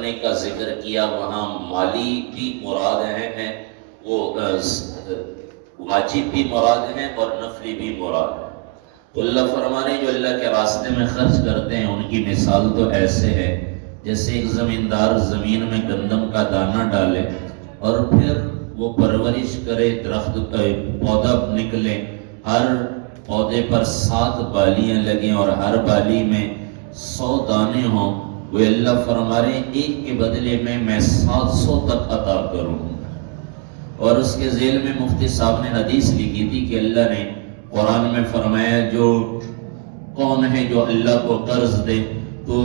کرنے کا ذکر کیا وہاں مالی بھی مراد ہیں، وہ واجب بھی مراد ہیں اور نفلی بھی مراد ہے۔ تو اللہ فرما رہے ہیں جو اللہ کے راستے میں خرچ کرتے ہیں ان کی مثال تو ایسے ہے جیسے ایک زمیندار زمین میں گندم کا دانہ ڈالے اور پھر وہ پرورش کرے، درخت پودا نکلے، ہر پودے پر 7 بالیاں لگیں اور ہر بالی میں 100 دانے ہوں، وہ اللہ فرما رہے ہیں ایک کے بدلے میں 700 تک عطا کروں گا۔ اور اس کے ذیل میں مفتی صاحب نے حدیث لکھی تھی کہ اللہ نے قرآن میں فرمایا جو کون ہے جو اللہ کو قرض دے تو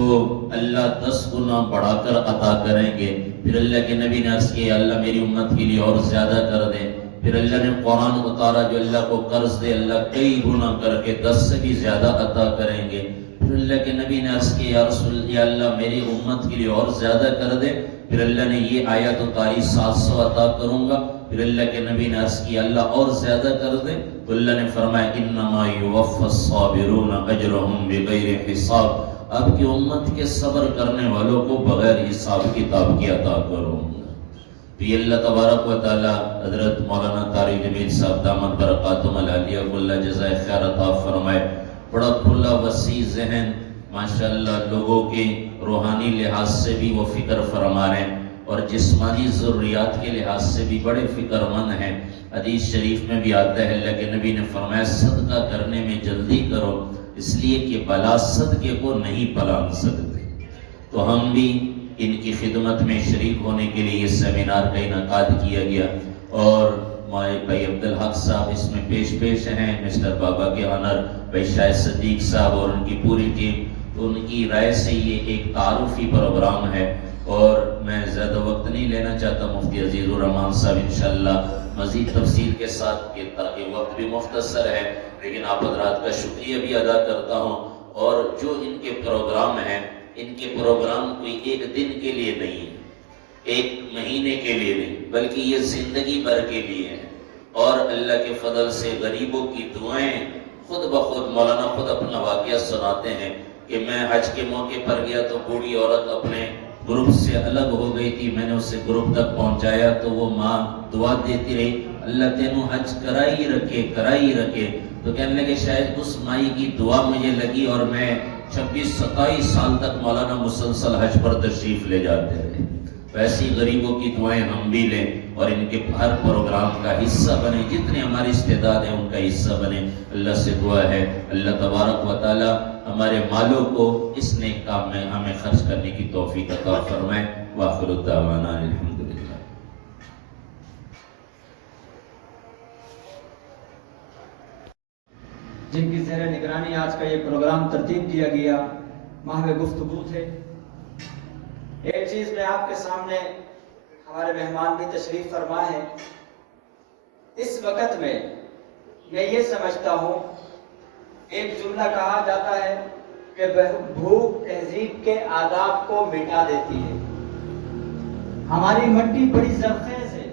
اللہ 10 گنا بڑھا کر عطا کریں گے۔ پھر اللہ کے نبی نے عرض کیا اللہ میری امت کے لیے اور زیادہ کر دے۔ پھر اللہ نے قرآن اتارا جو اللہ کو قرض دے اللہ کئی گنا کر کے 10 سے بھی زیادہ عطا کریں گے۔ پھر اللہ کے نبی نے عرض کیا یا رسول یا اللہ میری امت کے لیے اور زیادہ کر دے۔ پھر اللہ نے یہ آیت اتاری 700 عطا کروں گا۔ پھر اللہ کے نبی نے عرض کیا اللہ اور زیادہ کر دے تو اللہ نے فرمایا انما یوفی الصابرون اجرهم بغیر حساب، اب کی امت کے صبر کرنے والوں کو بغیر حساب کتاب کی عطا کروں گا۔ تو یہ اللہ تبارک و تعالی حضرت مولانا طارق جمیل صاحب دامت برکاتہم العالیہ کو اللہ جزائے خیر عطا فرمائے، بڑا کھلا وسیع ذہن ماشاءاللہ، لوگوں کے روحانی لحاظ سے بھی وہ فکر فرما رہے ہیں اور جسمانی ضروریات کے لحاظ سے بھی بڑے فکر مند ہیں۔ حدیث شریف میں بھی آتا ہے اللہ کے نبی نے فرمایا صدقہ کرنے میں جلدی کرو اس لیے کہ بلا صدقے کو نہیں پلان سکتے۔ تو ہم بھی ان کی خدمت میں شریک ہونے کے لیے یہ سیمینار کا انعقاد کیا گیا اور بھائی عبدالحق صاحب اس میں پیش ہیں، مسٹر بابا کے آنر بھائی شاہد صدیق صاحب اور ان کی پوری ٹیم، تو ان کی رائے سے یہ ایک تعارفی پروگرام ہے اور میں زیادہ وقت نہیں لینا چاہتا۔ مفتی عزیز الرحمان صاحب انشاءاللہ مزید تفصیل کے ساتھ تاکہ وقت بھی مختصر ہے، لیکن آپ حضرات کا شکریہ بھی ادا کرتا ہوں۔ اور جو ان کے پروگرام ہیں ان کے پروگرام کوئی ایک دن کے لیے نہیں ہے، ایک مہینے کے لیے نہیں، بلکہ یہ زندگی بھر کے لیے ہیں۔ اور اللہ کے فضل سے غریبوں کی دعائیں خود بخود مولانا خود اپنا واقعہ سناتے ہیں کہ میں حج کے موقع پر گیا تو بوڑھی عورت اپنے گروپ سے الگ ہو گئی تھی، میں نے اسے گروپ تک پہنچایا تو وہ ماں دعا دیتی رہی اللہ تینوں حج کرائی رکھے۔ تو کہنے لگے شاید اس مائی کی دعا مجھے لگی اور میں 26-27 سال تک مولانا مسلسل حج پر تشریف لے جاتے رہے۔ ویسی غریبوں کی دعائیں ہم بھی لیں اور ان کے ہر پروگرام کا حصہ بنے، جتنے ہماری استعداد ہیں ان کا حصہ بنے۔ اللہ سے دعا ہے اللہ تبارک و تعالی ہمارے مالوں کو اس نیک کام میں ہمیں خرچ کرنے کی توفیق عطا فرمائے۔ وآخر الدعوانا الحمدللہ۔ جن کی زیر نگرانی آج کا یہ پروگرام ترتیب کیا گیا محو گفتگو تھے۔ ایک چیز میں آپ کے سامنے ہمارے مہمان بھی تشریف فرما ہے، اس وقت میں یہ سمجھتا ہوں ایک جملہ کہا جاتا ہے کہ بھوک تہذیب کے آداب کو مٹا دیتی ہے۔ ہماری مٹی بڑی زرخیز ہے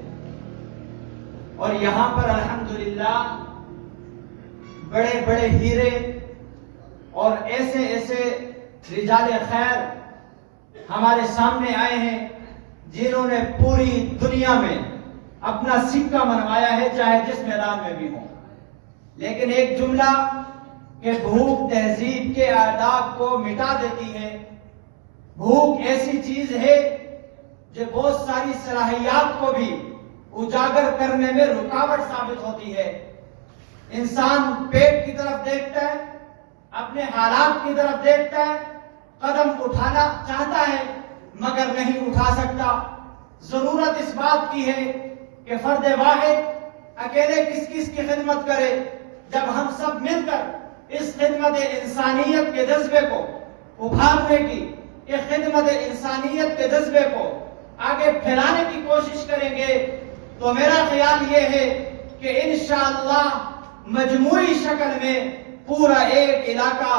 اور یہاں پر الحمدللہ بڑے بڑے ہیرے اور ایسے رجال خیر ہمارے سامنے آئے ہیں جنہوں نے پوری دنیا میں اپنا سکہ منوایا ہے چاہے جس میدان میں بھی ہوں۔ لیکن ایک جملہ کہ بھوک تہذیب کے آداب کو مٹا دیتی ہے، بھوک ایسی چیز ہے جو بہت ساری صلاحیات کو بھی اجاگر کرنے میں رکاوٹ ثابت ہوتی ہے۔ انسان پیٹ کی طرف دیکھتا ہے، اپنے حالات کی طرف دیکھتا ہے، قدم اٹھانا چاہتا ہے مگر نہیں اٹھا سکتا۔ ضرورت اس بات کی ہے کہ فرد واحد اکیلے کس کی خدمت کرے، جب ہم سب مل کر اس خدمت انسانیت کے جذبے کو ابھارنے کی، اس خدمت انسانیت کے جذبے کو آگے پھیلانے کی کوشش کریں گے تو میرا خیال یہ ہے کہ انشاءاللہ مجموعی شکل میں پورا ایک علاقہ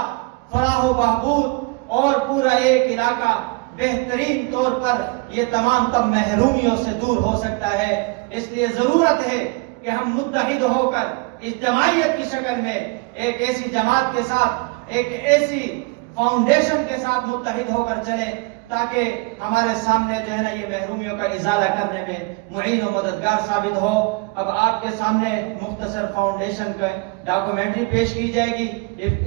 فلاح و بہبود اور پورا ایک علاقہ بہترین طور پر یہ تمام محرومیوں سے دور ہو سکتا ہے۔ اس لیے ضرورت ہے کہ ہم متحد ہو کر اس جماعیت کی شکل میں ایک ایسی جماعت کے ساتھ، ایک ایسی فاؤنڈیشن کے ساتھ متحد ہو کر چلیں ताकि हमारे सामने जो है ना ये महरूमियों का इजाला करने में मुईन और मददगार साबित हो। अब आपके सामने मुख्तसर फाउंडेशन का डॉक्यूमेंट्री पेश की जाएगी,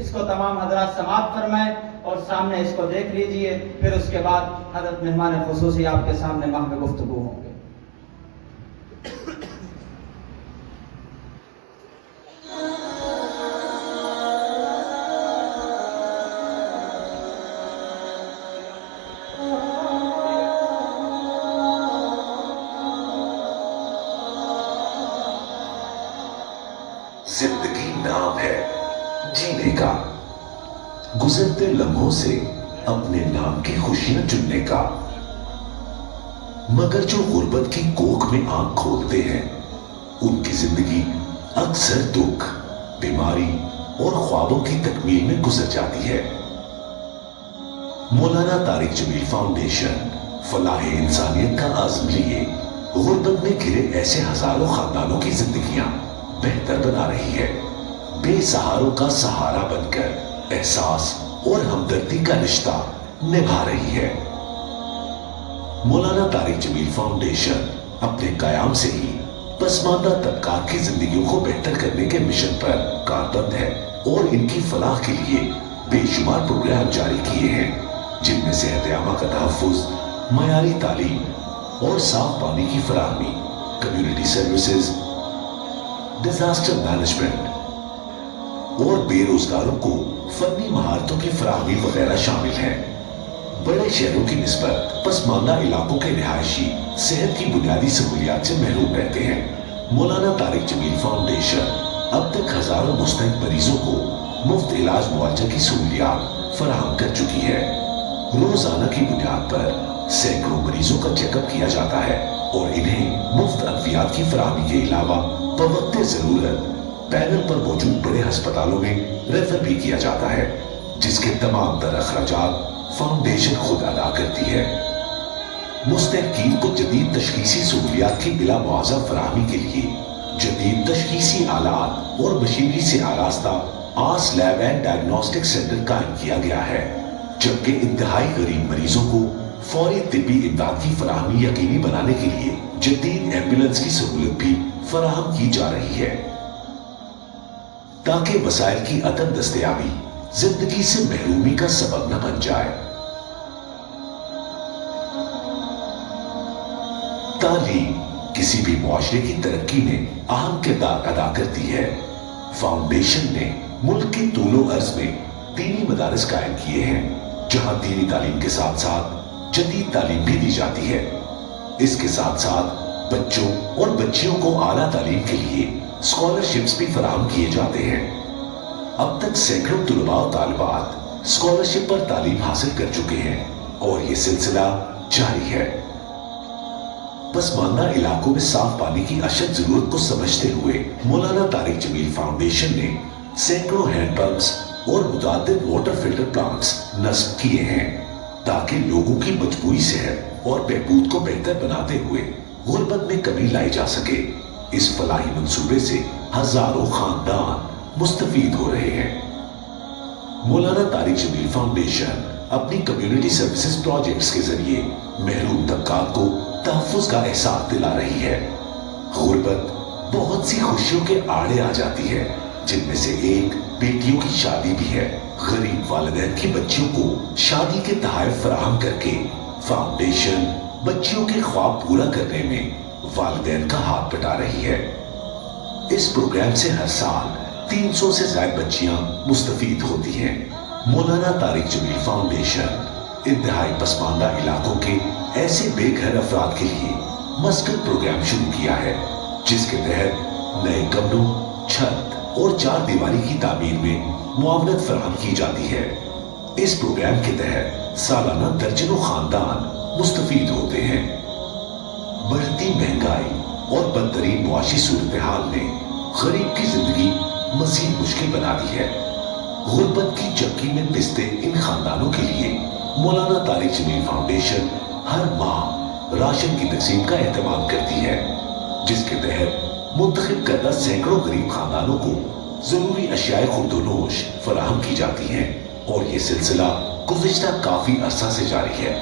इसको तमाम हजरात समाअत फरमाएं और सामने इसको देख लीजिए। फिर उसके बाद हजरत मेहमान खुसूसी आपके सामने महफ़िल गुफ्तगू होंगे। जिंदगी नाम है जीने का, गुजरते लम्हों से अपने नाम की खुशियां चुनने का। मगर जो गुर्बत की कोख में आंख खोलते हैं, उनकी जिंदगी अक्सर दुख, बीमारी और ख्वाबों की तकमील में गुजर जाती है। मौलाना तारिक जमील फाउंडेशन फलाह इंसानियत का आज़म लिए गुर्बत में घिरे ऐसे हजारों खानदानों की जिंदगियां बेहतर बना रही है। बेसहारों का सहारा बनकर एहसास और हमदर्दी का रिश्ता निभा रही है। मौलाना तारिक जमील फाउंडेशन अपने कयाम से ही पसमानदा तबकात की जिंदगियों को बेहतर करने के मिशन पर कारबंद है और इनकी फलाह के लिए बेशुमार प्रोग्राम जारी किए हैं, जिनमें सेहत आमा का तहफ्फुज, मयारी तालीम और साफ पानी की फराहमी, कम्युनिटी सर्विसेज, डिजास्टर मैनेजमेंट और बेरोजगारों को फनी महारतों की फराहमी वगैरह शामिल है। बड़े शहरों की निस्बत पसमानदा इलाकों के रिहायशी सेहत की बुनियादी सहूलियात से महरूम रहते हैं। मौलाना तारिक जमील फाउंडेशन अब तक हजारों मुस्तहिक मरीजों को मुफ्त इलाज मुआवजा की सहूलियात फराहम कर चुकी है। रोजाना की बुनियाद पर सैकड़ों मरीजों का चेकअप किया जाता है और इन्हें मुफ्त अद्वियात की फराहमी के अलावा बवक्ते जरूरत पैनल पर मौजूद बड़े अस्पतालों में रेफर भी किया जाता है, जिसके तमाम तर अखराजात फाउंडेशन खुद अदा करती है। मुस्तहिकीन को जदीद तशखीसी सहूलियात की बिला मुआवजा फराहमी के लिए जदीद तशखीसी आलात और मशीनरी से आरास्ता आस लैब एंड डायग्नोस्टिक सेंटर कायम किया गया है, जबकि इंतहाई गरीब मरीजों को फौरी तिब्बी इमदाद की फराहमी यकीनी बनाने के लिए जदीद एम्बुलेंस की सहूलत भी फराहम की जा रही है, ताकि वसाइल की अदम दस्तयाबी जिंदगी से महरूमी का सबब न बन जाए। तालीम किसी भी मुआशरे की तरक्की में अहम किरदार अदा करती है। फाउंडेशन ने मुल्क के तूलो अर्ज में दीनी मदारिस कायम किए हैं, जहां दीनी तालीम के साथ साथ जदीद तालीम भी दी जाती है। इसके साथ साथ बच्चों और बच्चियों को आला तालीम के लिए स्कॉलरशिप्स भी फराहम किए जाते हैं। अब तक सैकड़ों तुलबा और तालिबात स्कॉलरशिप पर तालीम हासिल कर चुके हैं और ये सिलसिला जारी है। पसमानदा इलाकों में साफ पानी की अशद जरूरत को समझते हुए मौलाना तारिक जमील फाउंडेशन ने सैकड़ों हैंडपंप्स और मुतादिद वाटर फिल्टर प्लांट्स नस्ब किए हैं, ताकि लोगों की मजबूरी सेहत और बहबूद को बेहतर बनाते हुए गुर्बत में कमी लाई जा सके। इस फलाही मंसूबे से हजारों खानदान मुस्तफीद हो रहे हैं। मौलाना तारिक जमील फाउंडेशन अपनी कम्युनिटी सर्विसेज प्रोजेक्ट्स के जरिए महरूम तबकात को तहफ्फुज का एहसास दिला रही है। गुर्बत बहुत सी खुशियों के आड़े आ जाती है, जिनमें से एक बेटियों की शादी भी है। गरीब वालिदैन की बच्चियों को शादी के तोहफे फराहम करके फाउंडेशन बच्चियों के ख्वाब पूरा करने में वालिदैन का हाथ बटा रही है। इस प्रोग्राम से हर साल 300 से ज्यादा बच्चियां मुस्तफीद होती हैं। मौलाना तारिक जमील फाउंडेशन इंतहाई पसमानदा इलाकों के ऐसे बेघर अफराद के लिए मस्कन प्रोग्राम शुरू किया है, जिसके तहत नए कमरों, छत और चार दीवारी की तामीर में मुआवनत फराहम की जाती है। इस प्रोग्राम के तहत सालाना दर्जनों खानदान मुस्तफीद होते हैं। बढ़ती महंगाई और बदतरीन मुआशी सूरत हाल ने गरीब की जिंदगी मजीद मुश्किल बना दी है। गुर्बत की चक्की में पिसते इन खानदानों के लिए मौलाना तारिक जमील फाउंडेशन हर माह राशन की तकसीम का एहतमाम करती है, जिसके तहत मुंतखब करदा सैकड़ों गरीब खानदानों को जरूरी अशियाए खुर्दोनोश फराहम की जाती हैं और ये सिलसिला गुज़िश्ता काफी अरसा से जारी है।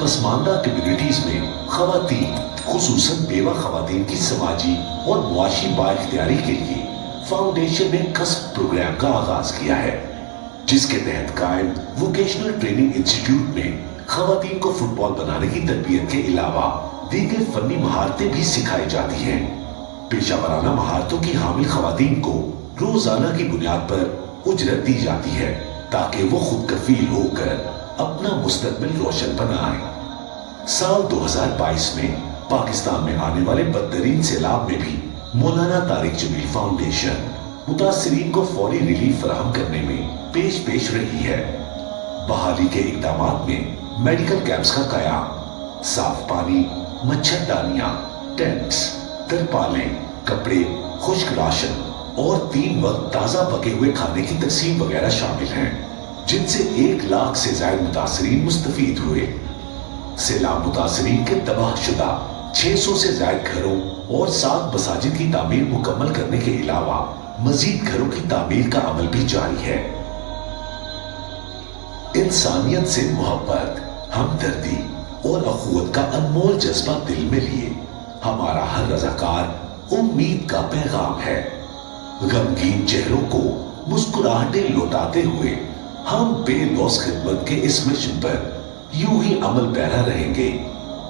पसमानदा कम्युनिटीज में खवातीन, खुसूसन बेवा खवातीन की समाजी और मुआशी बाइख्तियारी के लिए फाउंडेशन ने कस्ब प्रोग्राम का आगाज किया है, जिसके तहत कायम वोकेशनल ट्रेनिंग इंस्टीट्यूट में खवातीन को फुटबॉल बनाने की तरबियत के अलावा दीगर फनी महारतें भी सिखाई जाती हैं। पेशा वराना महारतों की हामिल खवातीन को रोजाना की बुनियाद पर उजरत दी जाती है ताकि वो खुद कफील होकर अपना मुस्तकबिल रोशन बनाएं। साल 2022 में पाकिस्तान में आने वाले बदतरीन सैलाब में भी मौलाना तारिक जमील फाउंडेशन मुतासिरीन को फौरी रिलीफ फराहम करने में पेश रही है। बहाली के इकदामात में मेडिकल कैंप्स का कयाम, साफ पानी, मच्छरदानियां, टेंट्स, तरपालें, कपड़े, खुश्क राशन और 3 वक्त ताजा पके हुए खाने की तकसीम वगैरह शामिल हैं, जिनसे 1 लाख से ज्यादा मुतासिरीन मुस्तफीद हुए। सैलाब मुतासिरीन के तबाहशुदा 600 से ज्यादा घरों और 7 मसाजिद की तामीर मुकम्मल करने के अलावा मजीद घरों की तामीर का अमल भी जारी है। इंसानियत से मोहब्बत, हमदर्दी और अखुवत का अनमोल जज्बा दिल में लिए हमारा हर रज़ाकार उम्मीद का पैगाम है। गमगीन चेहरों को मुस्कुराहटें लौटाते हुए हम बेलौस खिदमत के इस मिशन पर यूं ही अमल पैरा रहेंगे,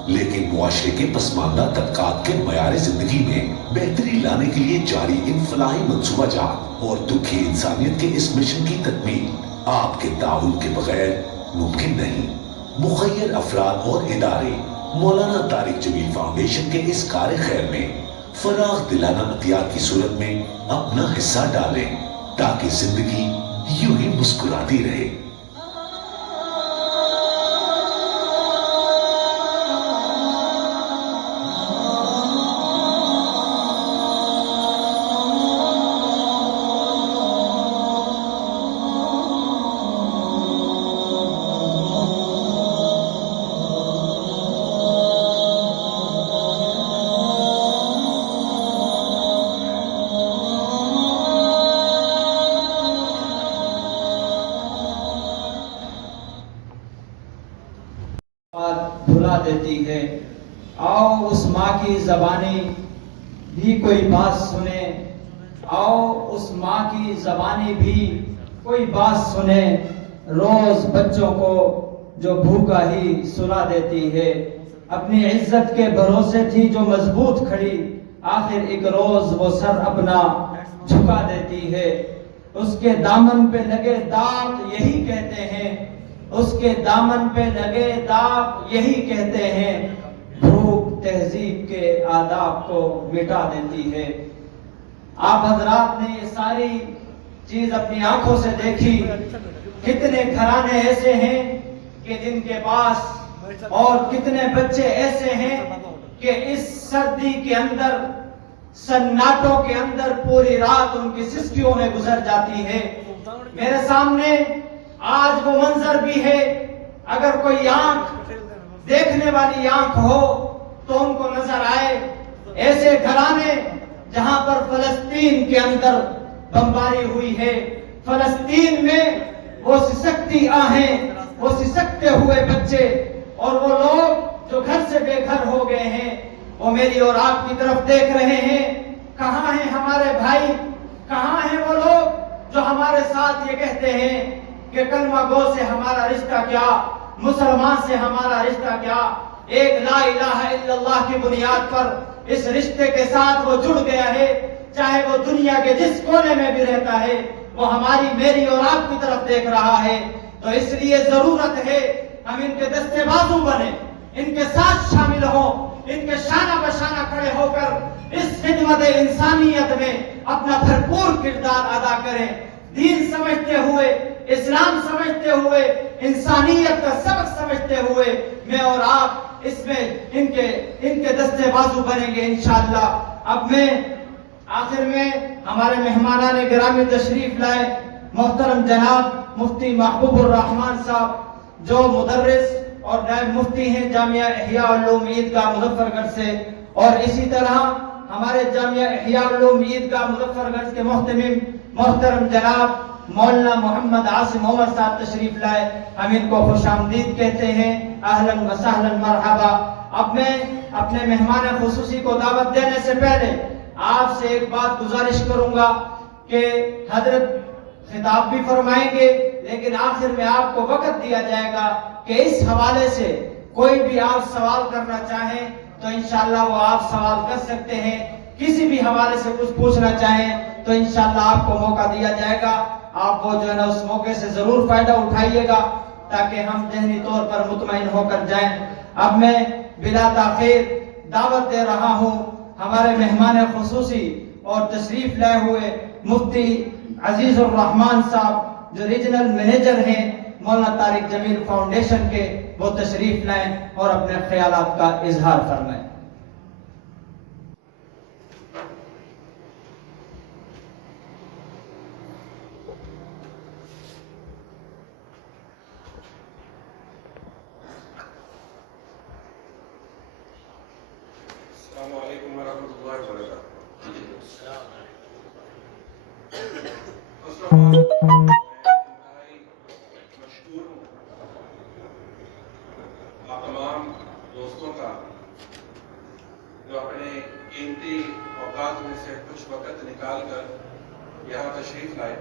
लेकिन मुआशरे के पसमानदा तबकात के मयारे जिंदगी में बेहतरी लाने के लिए जारी इन फलाही मंसूबाजात और दुखी इंसानियत के इस मिशन की तकमील आपके ताउन के बगैर मुमकिन नहीं। मुखय्यर अफराद और इदारे मौलाना तारिक जमील फाउंडेशन के इस कार्य खैर में फराग दिलाना अतियात की सूरत में अपना हिस्सा डालें ताकि जिंदगी यूं ही मुस्कुराती रहे। भुला देती है। आओ उस माँ की ज़बानी भी कोई बात सुने, आओ उस माँ की ज़बानी भी कोई बात सुने, रोज बच्चों को जो भूखा ही सुला देती है। अपनी इज्जत के भरोसे थी जो मजबूत खड़ी, आखिर एक रोज वो सर अपना झुका देती है। उसके दामन पे लगे दाग यही कहते हैं, उसके दामन पे लगे दाग यही कहते हैं, भूख तहजीब के आदाब को मिटा देती है। आप हजरात ने ये सारी चीज अपनी आंखों से देखी। कितने घराने ऐसे हैं कि जिनके पास, और कितने बच्चे ऐसे हैं कि इस सर्दी के अंदर, सन्नाटों के अंदर पूरी रात उनकी सिसकियों में गुजर जाती है। मेरे सामने आज वो मंजर भी है। अगर कोई आंख, देखने वाली आंख हो तो उनको नजर आए ऐसे घराने जहां पर फलस्तीन के अंदर बमबारी हुई है। फलस्तीन में वो सिसकती आहें, वो सिसकते हुए बच्चे और वो लोग जो घर से बेघर हो गए हैं, वो मेरी और आपकी तरफ देख रहे हैं। कहां हैं हमारे भाई, कहां हैं वो लोग जो हमारे साथ ये कहते हैं कि कलमा गो से हमारा रिश्ता क्या, मुसलमान से हमारा रिश्ता क्या। एक ला इलाहा इल्लल्लाह की बुनियाद पर इस रिश्ते के साथ वो जुड़ गया है, चाहे वो दुनिया के जिस कोने में भी रहता है, वो हमारी, मेरी और आपकी तरफ देख रहा है। तो इसलिए जरूरत है हम इनके दस्ते बाजू बने, इनके साथ शामिल हो, इनके शाना बशाना खड़े होकर इस खिदमत इंसानियत में अपना भरपूर किरदार अदा करें। दीन समझते हुए, इस्लाम समझते हुए, इंसानियत का सबक समझते हुए मैं और आप इसमें इनके दस्ते बाजू बनेंगे इंशाअल्लाह। अब मैं आखिर में हमारे मेहमानाने गिरामी तशरीफ लाए मोहतरम जनाब मुफ्ती महबूबुर रहमान साहब, जो मुदर्रिस और नायब मुफ्ती हैं जामिया इहिया उलूम ईदगाह मुजफ्फरगढ़ से, और इसी तरह हमारे जामिया इहिया उलूम ईदगाह मुजफ्फरगढ़ के मोहतमिम मोहतरम जनाब मौलाना मोहम्मद आसिम उमर साहब तशरीफ लाए। हम इनको खुशामदीद कहते हैं। اہلاً و سہلاً مرحبا. اب میں اپنے مہمان خصوصی کو دعوت دینے سے پہلے آپ سے ایک بات گزارش کروں گا کہ حضرت خطاب بھی فرمائیں گے، لیکن آخر میں آپ کو وقت دیا جائے گا کہ اس حوالے سے کوئی بھی آپ سوال کرنا چاہیں تو انشاءاللہ وہ آپ سوال کر سکتے ہیں. کسی بھی حوالے سے کچھ پوچھنا چاہیں تو انشاءاللہ آپ کو موقع دیا جائے گا. آپ وہ جو ہے نا اس موقع سے ضرور فائدہ اٹھائیے گا تاکہ ہم ذہنی طور پر مطمئن ہو کر جائیں. اب میں بلا تاخیر دعوت دے رہا ہوں ہمارے مہمان خصوصی اور تشریف لائے ہوئے مفتی عزیز الرحمان صاحب جو ریجنل مینیجر ہیں مولانا طارق جمیل فاؤنڈیشن کے، وہ تشریف لائیں اور اپنے خیالات کا اظہار فرمائیں. السلام علیکم ورحمۃ اللہ وبرکاتہ. مشکور ہوں آپ تمام دوستوں کا جو اپنے قیمتی اوقات میں سے کچھ وقت نکال کر یہاں تشریف لائے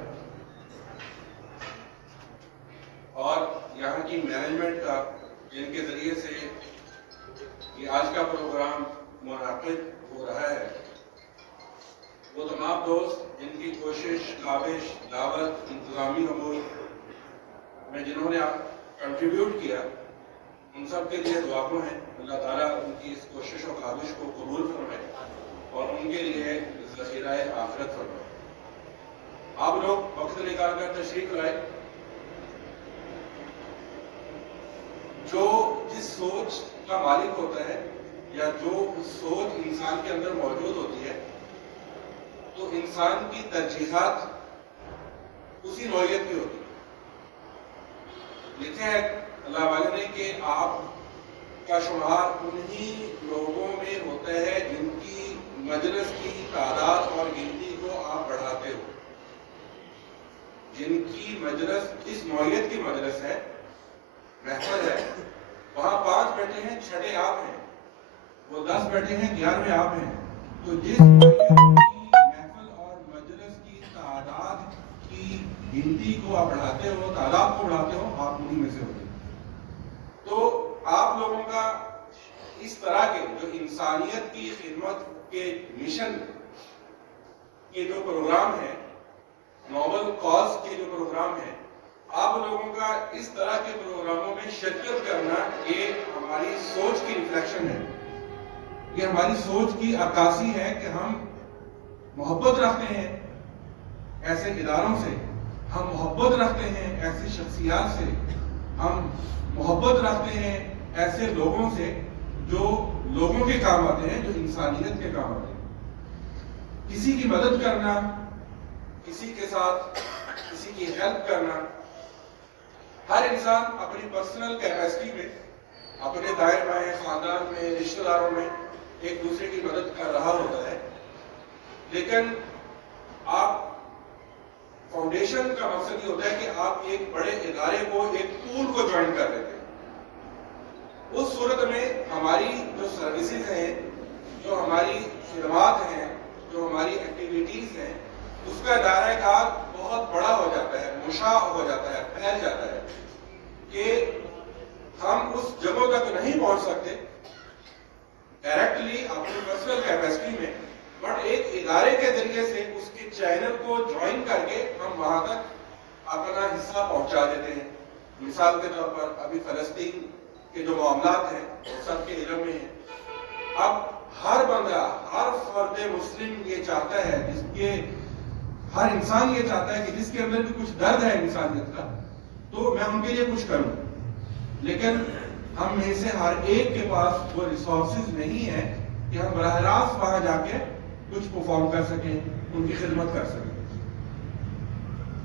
اور یہاں کی مینجمنٹ کا جن کے ذریعے سے یہ آج کا پروگرام منعقد ہو رہا ہے، وہ تمام دوست جن کی کوشش، کاوش، دعوت، انتظامی امور میں جنہوں نے کنٹریبیوٹ کیا، ان سب کے لیے دعا گو ہیں. اللہ تعالیٰ ان کی اس کوشش و کاوش کو قبول فرمائے اور ان کے لیے ذخیرہ آخرت فرمائے. آپ لوگ وقت نکال کر تشریف لائے. جو جس سوچ کا مالک ہوتا ہے یا جو سوچ انسان کے اندر موجود ہوتی ہے تو انسان کی ترجیحات اسی نوعیت کی ہوتی ہے. لکھا ہے اللہ والے نے کہ آپ کا شمار انہی لوگوں میں ہوتا ہے جن کی مجلس کی تعداد اور گنتی کو آپ بڑھاتے ہو. جن کی مجلس اس نوعیت کی مجلس ہے، محفل ہے، وہاں 5 بیٹھے ہیں، 6 آپ ہیں، وہ 10 بیٹھے ہیں، 11 آپ ہیں. تو جس نوعیت کی محفل اور مجلس کی تعداد کی گنتی کو آپ بڑھاتے ہو، تعداد کو بڑھاتے ہو، آپ انہی میں سے ہوتے. تو آپ لوگوں کا اس طرح کے جو انسانیت کی خدمت کے مشن کے جو پروگرام ہے، نوبل کاز کے جو پروگرام ہے، آپ لوگوں کا اس طرح کے پروگراموں میں شرکت کرنا یہ ہماری سوچ کی ریفلیکشن ہے. یہ ہماری سوچ کی عکاسی ہے کہ ہم محبت رکھتے ہیں ایسے اداروں سے، ہم محبت رکھتے ہیں ایسی شخصیات سے، ہم محبت رکھتے ہیں ایسے لوگوں سے جو لوگوں کے کام آتے ہیں، جو انسانیت کے کام آتے ہیں. کسی کی مدد کرنا، کسی کے ساتھ کسی کی ہیلپ کرنا، ہر انسان اپنی پرسنل کیپیسٹی میں، اپنے دائرہ میں، خاندان میں، رشتہ داروں میں ایک دوسرے کی مدد کر رہا ہوتا ہے. لیکن آپ فاؤنڈیشن کا مقصد یہ ہوتا ہے کہ آپ ایک بڑے ادارے کو، ایک پول کو جوائن کر لیتے ہیں. اس صورت میں ہماری جو سروسز ہیں، جو ہماری خدمات ہیں، جو ہماری ایکٹیویٹیز ہیں، اس کا دائرہ کار بہت بڑا ہو جاتا ہے، مشاع ہو جاتا ہے، پھیل جاتا ہے کہ ہم اس جگہوں تک نہیں پہنچ سکتے ڈائریکٹلی اپنی پرسنل کیپیسٹی میں، بٹ ایک ادارے کے ذریعے سے اس کے چینل کو جوائن کر کے ہم وہاں تک اپنا حصہ پہنچا دیتے ہیں. مثال کے طور پر ابھی فلسطین کے جو معاملات ہیں وہ سب کے علم میں ہیں. اب ہر بندہ، ہر فرد مسلم یہ چاہتا ہے، جس کے ہر انسان یہ چاہتا ہے کہ جس کے اندر بھی کچھ درد ہے انسانیت کا، تو میں ان کے لیے کچھ کروں. لیکن ہم میں سے ہر ایک کے پاس وہ ریسورسز نہیں ہے کہ ہم براہ راست وہاں جا کے کچھ پرفارم کر سکیں، ان کی خدمت کر سکیں.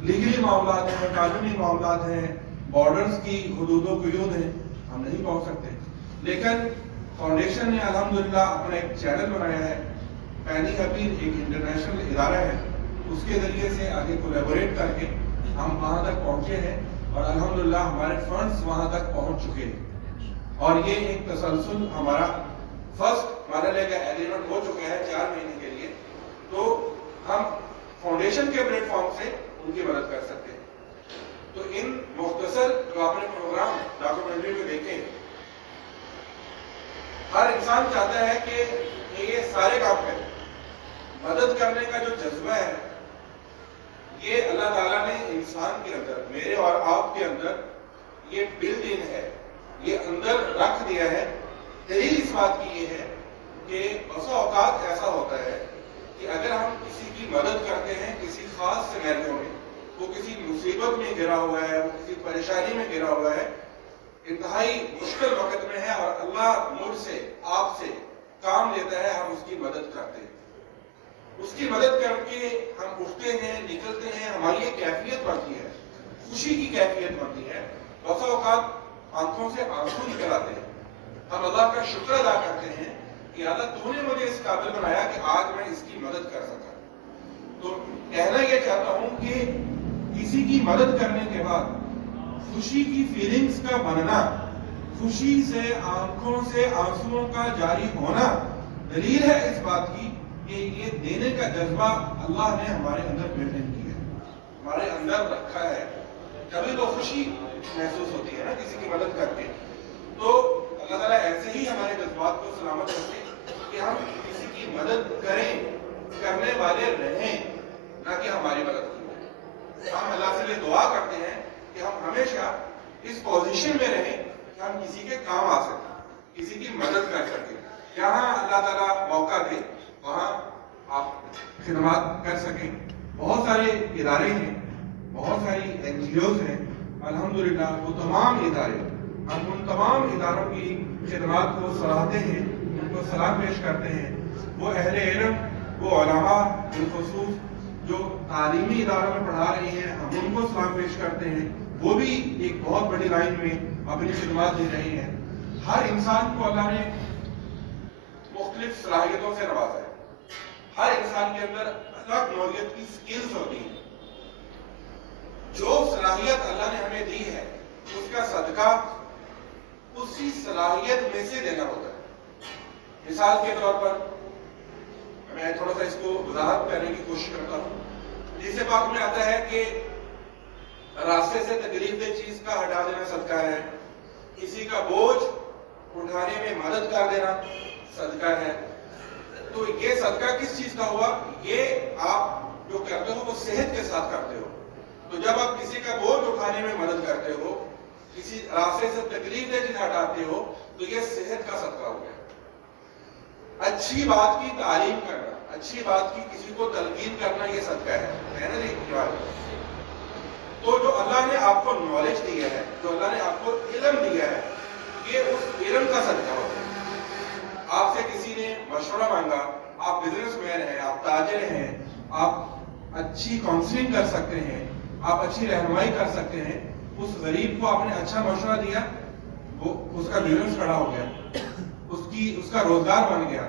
لیگلی معاملات ہیں، قانونی معاملات ہیں، بارڈرز کی حدود و قیود ہیں، ہم نہیں پہنچ سکتے. لیکن فاؤنڈیشن نے الحمدللہ اپنا ایک چینل بنایا ہے. پینی اپیل ایک انٹرنیشنل ادارہ ہے، اس کے ذریعے سے آگے کولیبوریٹ کر کے ہم وہاں تک پہنچے ہیں اور الحمدللہ ہمارے فنڈز وہاں تک پہنچ چکے ہیں. اور یہ ایک تسلسل ہمارا فرسٹ مرحلے کا ایگریمنٹ ہو چکا ہے 4 مہینے کے لیے. تو ہم فاؤنڈیشن کے پلیٹ فارم سے ان کی مدد کر سکتے ہیں. تو ان مختصر جو آپ نے پروگرام ڈاکومنٹری میں دیکھے, ہر انسان چاہتا ہے کہ یہ سارے کام کرے. مدد کرنے کا جو جذبہ ہے یہ اللہ تعالیٰ نے انسان کے اندر, میرے اور آپ کے اندر یہ بلڈ ان ہے, یہ اندر رکھ دیا ہے. دلیل اس بات کی یہ ہے کہ بسا اوقات ایسا ہوتا ہے کہ اگر ہم کسی کی مدد کرتے ہیں کسی خاص سینیریو میں, وہ کسی مصیبت میں گھرا ہوا ہے, وہ کسی پریشانی میں گھرا ہوا ہے, انتہائی مشکل وقت میں ہے, اور اللہ مجھ سے آپ سے کام لیتا ہے, ہم اس کی مدد کرتے ہیں. اس کی مدد کر کے ہم اٹھتے ہیں, نکلتے ہیں, ہماری ایک کیفیت بنتی ہے, خوشی کی کیفیت بنتی ہے. بسا اوقات آنکھوں سے آنسو نکل آتے ہیں, ہم اللہ کا شکر ادا کرتے ہیں کہ اللہ تو نے مجھے اس قابل بنایا کہ آج میں اس کی مدد کر سکا. تو کہنا یہ چاہتا ہوں کہ کسی کی مدد کرنے کے بعد خوشی کی فیلنگز کا بننا, خوشی سے آنکھوں سے آنسوؤں کا جاری ہونا دلیل ہے اس بات کی کہ یہ دینے کا جذبہ اللہ نے ہمارے اندر بلڈ ان کیا ہے, ہمارے اندر رکھا ہے. کبھی تو خوشی محسوس ہوتی ہے نا کسی کی مدد کر کے. تو اللہ تعالیٰ ایسے ہی ہمارے جذبات کو سلامت رکھے کہ ہم کسی کی مدد کریں, کرنے والے رہیں, نہ کہ ہماری مدد کی. ہم اللہ سے یہ دعا کرتے ہیں کہ ہم ہمیشہ اس پوزیشن میں رہیں کہ ہم کسی کے کام آ سکیں, کسی کی مدد کر سکیں. جہاں اللہ تعالیٰ موقع دے وہاں آپ خدمات کر سکیں. بہت سارے ادارے ہیں, بہت ساری NGOs ہیں, الحمدللہ وہ تمام ادارے, ہم ان تمام اداروں کی خدمات کو سراہتے ہیں, ان کو سلام پیش کرتے ہیں. وہ اہل علم, وہ علماء بالخصوص جو تعلیمی اداروں میں پڑھا رہی ہیں, ہم ان کو سلام پیش کرتے ہیں. وہ بھی ایک بہت بڑی لائن میں اپنی خدمات دے رہی ہیں. ہر انسان کو اللہ نے مختلف صلاحیتوں سے نوازا ہے. ہر انسان کے اندر الگ نوعیت کی سکلز ہوتی ہیں. جو صلاحیت اللہ نے ہمیں دی ہے اس کا صدقہ اسی صلاحیت میں سے دینا ہوتا ہے. مثال کے طور پر میں تھوڑا سا اس کو وضاحت کرنے کی کوشش کرتا ہوں. حدیث پاک میں آتا ہے کہ راستے سے تکلیف دہ چیز کا ہٹا دینا صدقہ ہے, کسی کا بوجھ اٹھانے میں مدد کر دینا صدقہ ہے. تو یہ صدقہ کس چیز کا ہوا؟ یہ آپ جو کرتے ہو وہ صحت کے ساتھ کرتے ہو. تو جب آپ کسی کا بوجھ اٹھانے میں مدد کرتے ہو, کسی راستے سے تکلیف دہ چیز ہٹاتے ہو, تو یہ صحت کا صدقہ ہو گیا. اچھی بات کی تعلیم کرنا, اچھی بات کی کسی کو تلقین کرنا, یہ صدقہ ہے نا جی. تو جو اللہ نے آپ کو نالج دیا ہے, جو اللہ نے آپ کو علم دیا ہے, یہ اس علم کا صدقہ ہوتا ہے. آپ سے کسی نے مشورہ مانگا, آپ بزنس مین ہیں, آپ تاجر ہیں, آپ اچھی کاؤنسلنگ کر سکتے ہیں, آپ اچھی رہنمائی کر سکتے ہیں. اس غریب کو آپ نے اچھا مشورہ دیا, وہ اس کا بزنس کھڑا ہو گیا, اس کا روزگار بن گیا.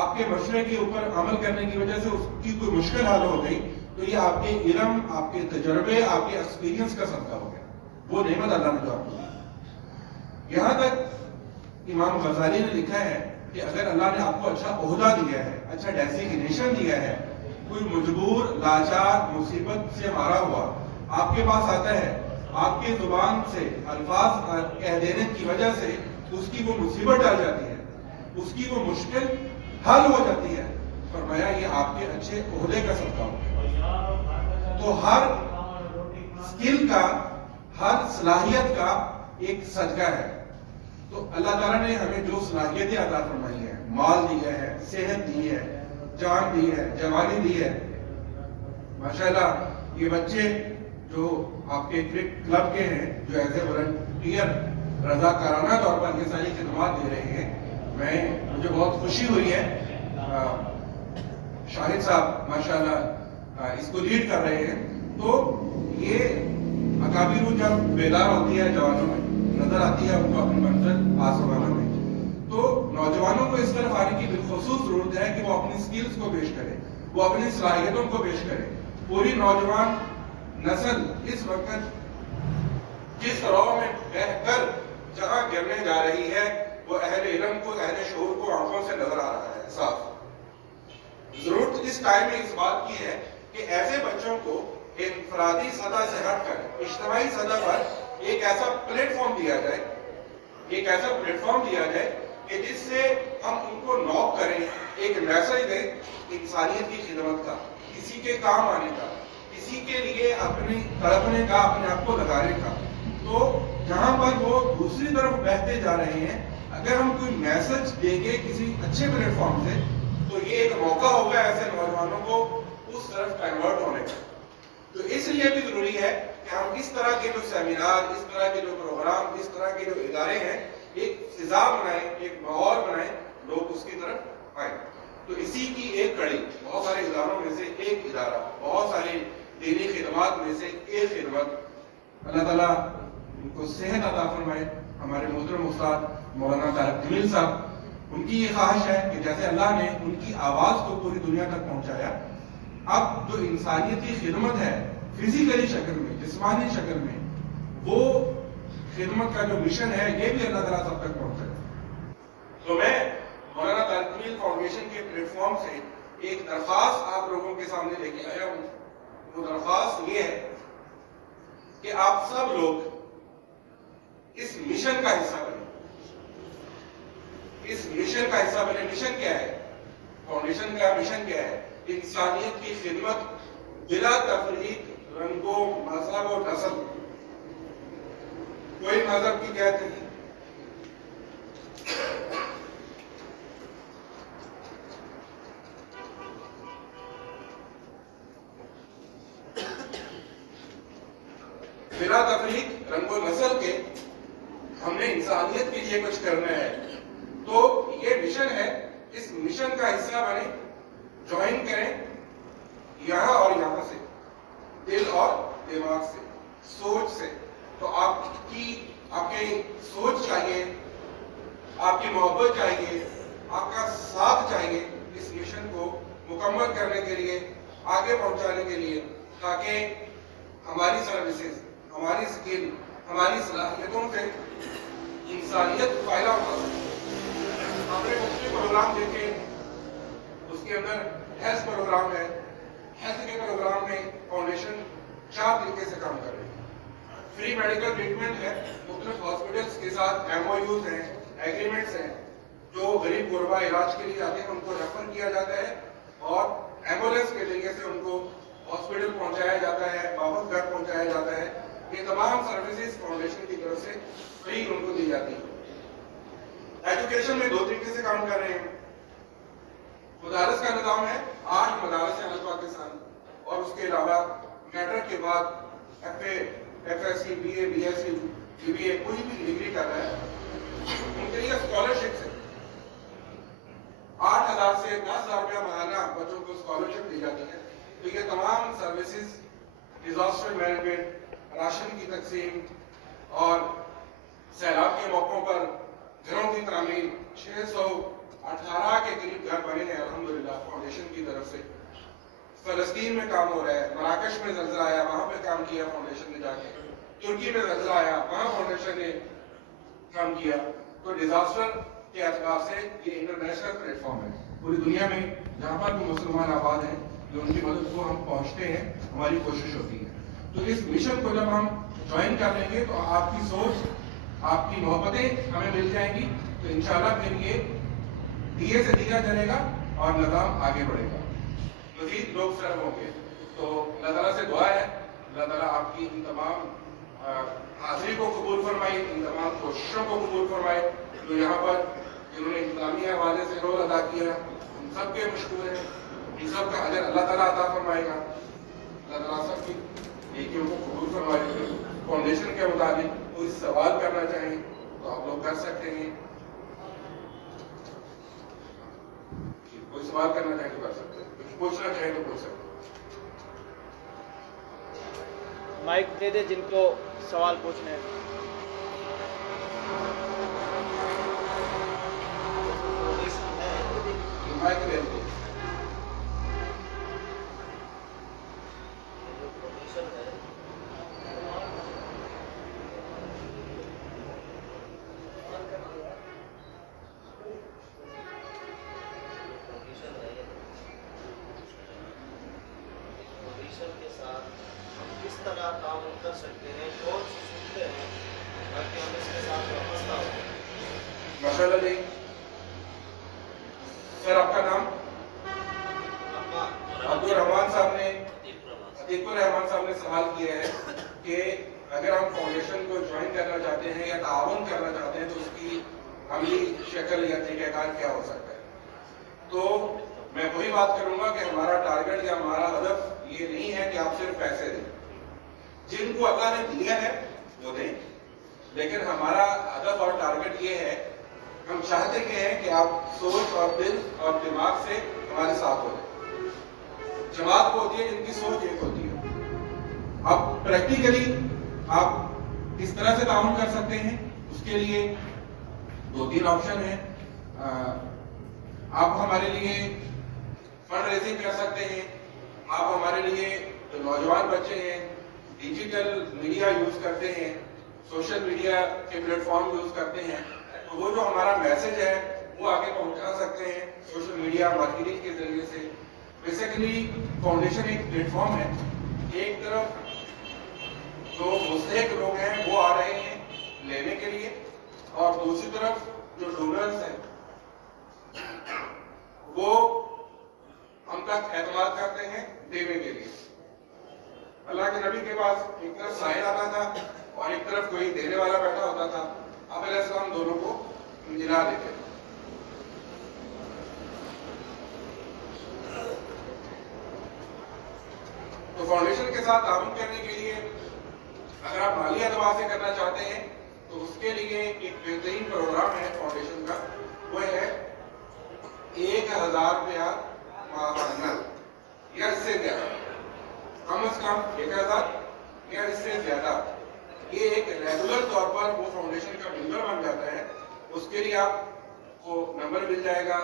آپ کے مشورے کے اوپر عمل کرنے کی وجہ سے اس کی کوئی مشکل حل ہو گئی, تو یہ آپ کے علم, آپ کے تجربے, آپ کے ایکسپیرینس کا صدقہ ہو گیا. وہ نعمت اللہ نے جو آپ کو دی. یہاں تک امام غزالی نے لکھا ہے کہ اگر اللہ نے آپ کو اچھا عہدہ دیا ہے, اچھا ڈیزگنیشن دیا ہے, کوئی مجبور, لاچار, مصیبت سے مارا ہوا آپ کے پاس آتا ہے, آپ کی زبان سے الفاظ کہہ دینے کی وجہ سے اس کی وہ مصیبت ڈال جاتی ہے, اس کی وہ مشکل حل ہو جاتی ہے, فرمایا یہ آپ کے اچھے عہدے کا صدقہ ہو. تو ہر اسکل کا, ہر صلاحیت کا ایک صدقہ ہے. تو اللہ تعالیٰ نے ہمیں جو صلاحیتیں عطا فرمائی ہیں, مال دیا ہے, صحت دی ہے, جان دی ہے, جوانی دی ہے. ماشاءاللہ یہ بچے جو آپ کے کرکٹ کلب کے ہیں, جو ایز اے والنٹیئر رضاکارانہ طور پر یہ ساری خدمات دے رہے ہیں, مجھے بہت خوشی ہوئی ہے. شاہد صاحب ماشاءاللہ اس کو لیڈ کر رہے ہیں. تو یہ اکابر روح جب بیدار ہوتی ہے جوانوں میں, نظر آتی ہے ان کو اپنی منزل آسمانوں میں, تو نوجوانوں کو اس طرف آنے کی بالخصوص ضرورت ہے کہ وہ اپنی سکلز کو پیش کرے, وہ اپنی صلاحیتوں کو پیش کرے. پوری نوجوان نسل اس وقت جس راہ میں بہ کر जहां गिरने जा रही है वो अहले इल्म को, अहले शऊर को आंखों से नजर आ रहा है साफ। जरूरत इस टाइम में इस बात की है कि ऐसे बच्चों को एक इंफरादी सतह से हटकर इज्तिमाई सतह पर एक ऐसा प्लेटफॉर्म दिया जाए, एक ऐसा प्लेटफॉर्म दिया जाए कि जिससे हम उनको नॉक करें, एक मैसेज दें इंसानियत की खिदमत का, किसी के काम आने का, किसी के लिए अपने तड़पने का, अपने आप को लगाने का। तो जहां पर वो दूसरी तरफ बहते जा रहे हैं, अगर हम कोई मैसेज देंगे किसी अच्छे प्लेटफॉर्म से, तो ये एक मौका होगा ऐसे नौजवानों को उस तरफ कन्वर्ट होने का। तो इसलिए भी जरूरी है कि हम इस तरह के जो सेमिनार, इस तरह के जो प्रोग्राम, इस तरह के जो इदारे हैं, एक फिजा बनाएं, एक माहौल बनाएं, लोग उसकी तरफ आए। तो इसी की एक कड़ी, बहुत सारे इदारों में से एक इदारा, बहुत सारी दीनी खिदमत में से एक खिदमत, अल्लाह ताला उनको सेहत अता फरमाए। हमारे मोहतरम उस्ताद मौलाना तारिक जमील साहब, उनकी ये ख्वाहिश है कि जैसे अल्लाह ने उनकी आवाज को पूरी दुनिया तक पहुंचाया, अब जो इंसानियत की खिदमत है फिजिकली शक्ल में, जिस्मानी शक्ल में, वो खिदमत का जो मिशन है ये भी अल्लाह ताला सब तक पहुंचाए। तो मैं मौलाना तारिक जमील फाउंडेशन के प्लेटफॉर्म से एक दरख्वास्त आप लोगों के सामने लेके आया हूँ। वो दरख्वास्त ये है कि आप सब लोग इस मिशन का हिस्सा बने। इस मिशन का हिस्सा बने। मिशन क्या है? फाउंडेशन का मिशन क्या है? इंसानियत की खिदमत बिला तफरीक, रंगो, मजहब और नस्ल, कोई मजहब की कैद नहीं, बिला तफरीक, रंगो नस्ल के हमने इंसानियत के लिए कुछ करना है। तो ये मिशन है, इस मिशन का हिस्सा बने, ज्वाइन करें यहां और यहां से, दिल और दिमाग से, सोच से। तो आपकी सोच चाहिए, आपकी मोहब्बत चाहिए, आपका साथ चाहिए इस मिशन को मुकम्मल करने के लिए, आगे पहुंचाने के लिए, ताकि हमारी सर्विसेज, हमारी स्किल, हमारी सलाहियतों से इंसानियत फायदा उठा सके। हमने मुख्तलिफ प्रोग्राम देखे, उसके अंदर हेल्थ प्रोग्राम है। हेल्थ के प्रोग्राम में फाउंडेशन 4 तरीके से काम कर रही है। फ्री मेडिकल ट्रीटमेंट है, मुख्तलिफ हॉस्पिटल्स के साथ MOUs हैं, एग्रीमेंट्स हैं। जो गरीब गुरबा इलाज के लिए आते हैं उनको रेफर किया जाता है और एम्बुलेंस के जरिए से उनको हॉस्पिटल पहुंचाया जाता है, वापस घर पहुंचाया जाता है। ये तमाम सर्विसेज फाउंडेशन की तरफ से फ्री उनको दी जाती है। एजुकेशन में 2 तरीके से काम कर रहे हैं। मदारस का निज़ाम है, 8 मदारस हैं पाकिस्तान, और उसके अलावा मैट्रिक के बाद FA, FSC, BA, BSc, BBA कोई भी डिग्री कर रहा है, उनके लिए स्कॉलरशिप है। 8,000 से 10,000 रुपया महाना बच्चों को स्कॉलरशिप दी जाती है। तो ये तमाम सर्विसेज, डिजास्टर मैनेजमेंट, राशन की तकसीम और सैलाब के मौकों पर घरों की तामीर, 618 के करीब घर बने हैं अल्हम्दुलिल्लाह फाउंडेशन की तरफ से। फलस्तीन में काम हो रहा है, मराकश में ज़लज़ला आया, वहां पे काम किया फाउंडेशन ने जाके। तुर्की में ज़लज़ला आया, वहां फाउंडेशन ने काम किया। तो डिजास्टर के एतबार से ये इंटरनेशनल प्लेटफॉर्म है। पूरी दुनिया में जहाँ पर भी मुसलमान आबाद हैं, जो उनकी मदद को हम पहुँचते हैं, हमारी कोशिश होती है। तो इस मिशन को जब हम ज्वाइन कर लेंगे तो आपकी सोच, आपकी मोहब्बतें हमें मिल जाएंगी। तो इंशाल्लाह फिर ये दिए से दिया जलेगा और निज़ाम आगे बढ़ेगा, मज़ीद लोग सर्व होंगे। तो अल्लाह ताला से दुआ है, अल्लाह ताला आपकी इन तमाम हाजिरी को कबूल फरमाए, इन तमाम कोशिशों को कबूल फरमाए। तो यहाँ पर जिन्होंने इंतजामी हवाले से रोल अदा किया, उन सब के मशकूर हैं, इन सब का अजर अल्लाह ताला अता फरमाएगा। अल्लाह ताला सबकी नेकियों को कबूल फरमाए। फाउंडेशन के मुताबिक कोई सवाल करना चाहें तो आप लोग कर सकते हैं, कोई सवाल करना चाहें तो कर सकते हैं, कुछ पूछना चाहें तो पूछ सकते हैं। माइक दे दे जिनको सवाल पूछने हैं। माइक दे दो। طرح تعاون کر سکتے ہیں، کون سی صورتیں ہیں تاکہ ہم اس کے ساتھ وابستہ ہوں؟ ماشاء اللہ جی. سر آپ کا نام؟ عبد الرحمان صاحب نے عتیق الرحمان صاحب نے سوال کیا ہے کہ اگر ہم فاؤنڈیشن کو جوائن کرنا چاہتے ہیں یا تعاون کرنا چاہتے ہیں تو اس کی عملی شکل یا طریقہ کار کیا ہو سکتا ہے. تو میں وہی بات کروں گا کہ ہمارا ٹارگٹ یا ہمارا ہدف یہ نہیں ہے کہ آپ صرف پیسے دیں. جن کو اللہ نے دیا ہے وہ دیں، لیکن ہمارا ہدف اور ٹارگٹ یہ ہے، ہم چاہتے ہیں کہ آپ سوچ اور دل اور دماغ سے ہمارے ساتھ ہو جائیں. جماعت وہ ہوتی ہے جن کی سوچ ایک ہوتی ہے. اب پریکٹیکلی آپ کس طرح سے تعاون کر سکتے ہیں، اس کے لیے 2-3 آپشن ہیں. آپ ہمارے لیے فنڈ ریزنگ کر سکتے ہیں. آپ ہمارے لیے جو نوجوان بچے ہیں ڈیجیٹل میڈیا یوز کرتے ہیں، سوشل میڈیا کے پلیٹ فارم یوز کرتے ہیں، تو وہ جو ہمارا میسج ہے وہ آگے پہنچا سکتے ہیں سوشل میڈیا مارکیٹنگ کے ذریعے سے. بیسیکلی فاؤنڈیشن ایک پلیٹ فارم ہے. ایک طرف جو مستحق لوگ ہیں وہ آ رہے ہیں لینے کے لیے، اور دوسری طرف جو ڈونرز ہیں وہ ہم تک اعتماد کرتے ہیں دینے کے لیے. اللہ کے نبی کے پاس ایک طرف سائل آتا تھا اور ایک طرف کوئی دینے والا بیٹھا ہوتا تھا. آپ علیہ السلام دونوں کو ملا دیتے تھے. تو فاؤنڈیشن کے ساتھ تعاون کرنے کے لیے اگر آپ مالی اعتبار سے کرنا چاہتے ہیں تو اس کے لیے ایک بہترین پروگرام ہے فاؤنڈیشن کا، وہ ہے 1000 روپیہ ماہانہ یا اس سے زیادہ. کم از کم 1000 یا اس سے زیادہ. یہ ایک ریگولر طور پر وہ فاؤنڈیشن کا ممبر بن جاتا ہے. اس کے لیے آپ کو نمبر مل جائے گا،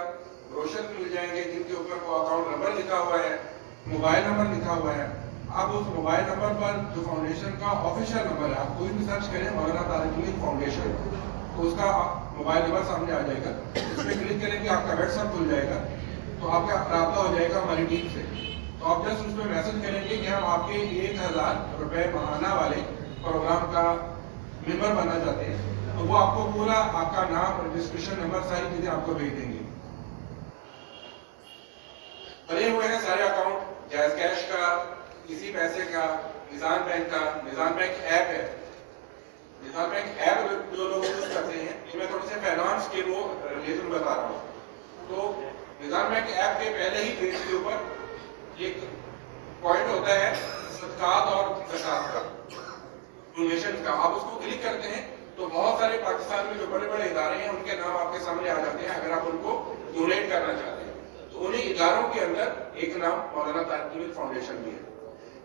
بروشر مل جائیں گے جن کے اوپر وہ اکاؤنٹ نمبر لکھا ہوا ہے، موبائل نمبر لکھا ہوا ہے. آپ اس موبائل نمبر پر جو فاؤنڈیشن کا آفیشیل نمبر ہے، آپ کوئی بھی سرچ کریں مولانا طارق جمیل فاؤنڈیشن، تو اس کا موبائل نمبر سامنے آ جائے گا. اس پہ کلک کریں گے آپ کا واٹس ایپ کھل جائے گا، تو آپ کا رابطہ ہو جائے گا ہماری ٹیم سے. تو آپ جسٹ اس پہ میسج کریں گے کہ ہم آپ کے 1000 روپے ماہانہ والے پروگرام کا ممبر بننا چاہتے ہیں. تو وہ آپ کو پورا آپ کا نام، رجسٹریشن نمبر، ساری چیزیں آپ کو بھیج دیں گے. بنے ہوئے ہیں سارے اکاؤنٹ، جائز کیش کا، کسی پیسے کا، نظام بینک کا. نظام بینک ایپ ہے. نظام بینک ایپ جو لوگ یوز کرتے ہیں، یہ میں تھوڑے سے فائنانس کے وہ ریلیٹڈ بتا رہا ہوں. تو نظام بینک ایپ کے پہلے ہی پیج کے اوپر ایک پوائنٹ ہوتا ہے صدقات اور زکات کا، ڈونیشن کا. آپ اس کو کلک کرتے ہیں تو بہت سارے پاکستان میں جو بڑے بڑے ادارے ہیں ان کے نام آپ کے سامنے آ جاتے ہیں اگر آپ ان کو ڈونیٹ کرنا چاہتے ہیں. تو انہیں اداروں کے اندر ایک نام مولانا طارق جمیل فاؤنڈیشن بھی ہے.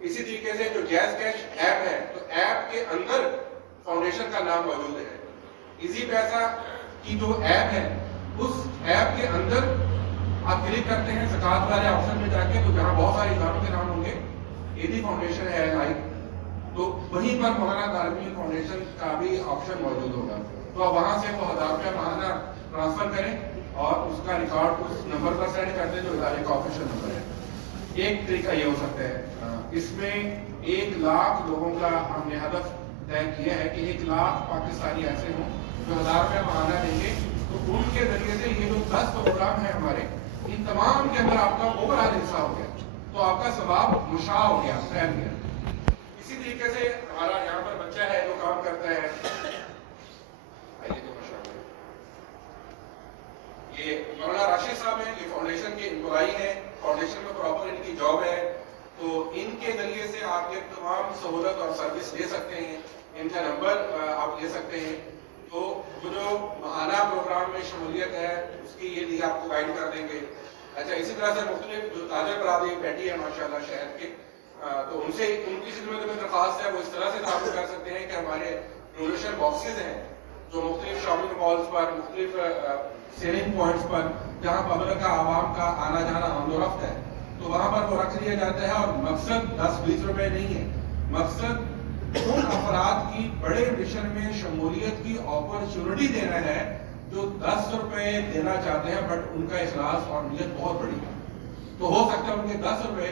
اسی طریقے سے جو جائز کیش ایپ ہے، تو ایپ کے اندر فاؤنڈیشن کا نام موجود ہے. ایزی پیسہ کی جو ایپ ہے، اس ایپ کے اندر آپ کلک کرتے ہیں زکات والے آپشن میں جا کے، تو جہاں بہت سارے اداروں کے نام ہوں گے، ایدی فاؤنڈیشن ہے لائک، تو وہیں پر مولانا طارق جمیل فاؤنڈیشن کا بھی آپشن موجود ہوگا. تو آپ وہاں سے وہ 1000 روپیہ ماہانہ ٹرانسفر کریں اور اس کا ریکارڈ اس نمبر پر سینڈ کر دیں جو ادارے کا آفیشیل نمبر ہے. ایک طریقہ یہ ہو سکتا ہے. اس میں 1 لاکھ لوگوں کا ہم نے ہدف طے کیا ہے کہ 1 لاکھ پاکستانی ایسے ہوں جو 1000 روپیہ ماہانہ دیں گے. تو ان کے ذریعے سے یہ جو 10 پروگرام ہیں ہمارے، ان تمام کے اندر آپ کا اوور آل حصہ ہو گیا، تو آپ کا ثواب مشاع ہو گیا، پھیل گیا. اسی طریقے سے ہمارا یہاں پر بچہ ہے جو کام کرتا ہے، یہ مولانا راشد صاحب ہیں، یہ فاؤنڈیشن کے امپلائی ہیں. فاؤنڈیشن میں پراپر ان کی جاب ہے، تو ان کے ذریعے سے آپ یہ تمام سہولت اور سروس لے سکتے ہیں. ان کا نمبر آپ لے سکتے ہیں. تو وہ جو ماہانہ پروگرام میں شمولیت ہے اس کی یہ لیے آپ کو گائیڈ کر دیں گے. اچھا، اسی طرح سے مختلف جو تاجر برادری بیٹھی ہے ماشاءاللہ شہر کے، تو ان سے ان کی خدمت میں درخواست ہے وہ اس طرح سے تعاون کر سکتے ہیں کہ ہمارے ڈونیشن باکسز ہیں جو مختلف شاپنگ مالز پر، مختلف سیلنگ پوائنٹس پر، جہاں پبلک کا، عوام کا آنا جانا آمد و رفت ہے، تو وہاں پر وہ رکھ دیا جاتا ہے. اور مقصد 10-20 روپے نہیں ہے، مقصد ان افراد کی بڑے مشن میں شمولیت کی اپرچونٹی دینا ہے جو 10 روپے دینا چاہتے ہیں بٹ ان کا اخلاص اور نیت بہت بڑی ہے. تو ہو سکتا ہے ان کے 10 روپے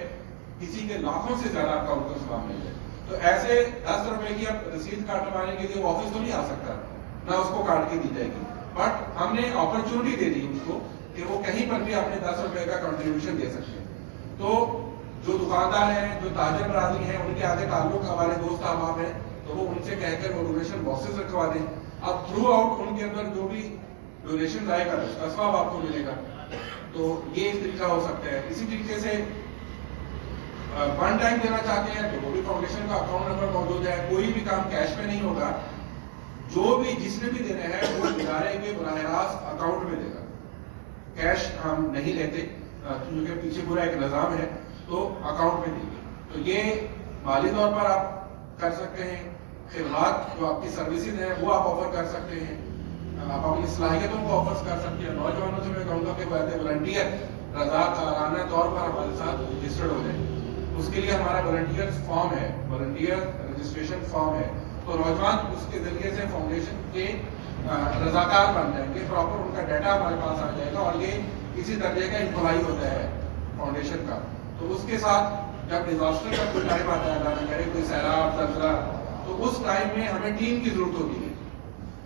کسی کے لاکھوں سے زیادہ کا ان کو ثواب مل جائے. तो ऐसे 10 रुपए की अब रसीद काटवाने के लिए वो ऑफिस तो नहीं आ सकता, ना उसको काट के दी जाएगी, बट हमने अपॉर्चुनिटी दे दी उनको कि वो कहीं पर भी अपने 10 रुपए का कंट्रीब्यूशन दे सकते हैं। तो जो दुकानदार हैं, जो ताजर बरादरी हैं, उनके आगे ताल्लुक हमारे दोस्त अहबाब हैं, तो वो उनसे कहकर वो डोनेशन बॉक्सेस रखवा दें। अब थ्रू आउट उनके अंदर जो भी डोनेशन आएगा उसका स्वाब आपको मिलेगा। तो ये एक तरीका हो सकता है। इसी तरीके से वन टाइम देना चाहते हैं तो वो भी फाउंडेशन का अकाउंट नंबर मौजूद है। कोई भी काम कैश में नहीं होगा, जो भी जिसने भी देने हैं वो इदारे के बराह रास्त अकाउंट में देगा, कैश हम नहीं लेते क्योंकि पीछे पूरा एक निज़ाम है, तो अकाउंट में देंगे। तो ये माली तौर पर आप कर सकते हैं। खिदमत जो आपकी सर्विसेज हैं वो आप ऑफर कर सकते हैं, आप अपनी सलाहियतों को ऑफर कर सकते हैं। नौजवानों से मैं कहूँगा कि वो वॉलंटियर रज़ाकाराना तौर पर हमारे साथ रजिस्टर्ड हो जाए। उसके लिए हमारा वॉलंटियर फॉर्म है, वॉलंटियर रजिस्ट्रेशन फॉर्म है, तो नौजवान उसके जरिए से फाउंडेशन के रज़ाकार बन जाएंगे, प्रॉपर उनका डाटा हमारे पास आ जाएगा और ये इसी दर्जे का एम्प्लॉई होता है फाउंडेशन का। तो उसके साथ जब डिजास्टर का कोई टाइम आता है, अल्लाह न करे कोई सैलाब जलजला, तो उस टाइम में हमें टीम की जरूरत होती है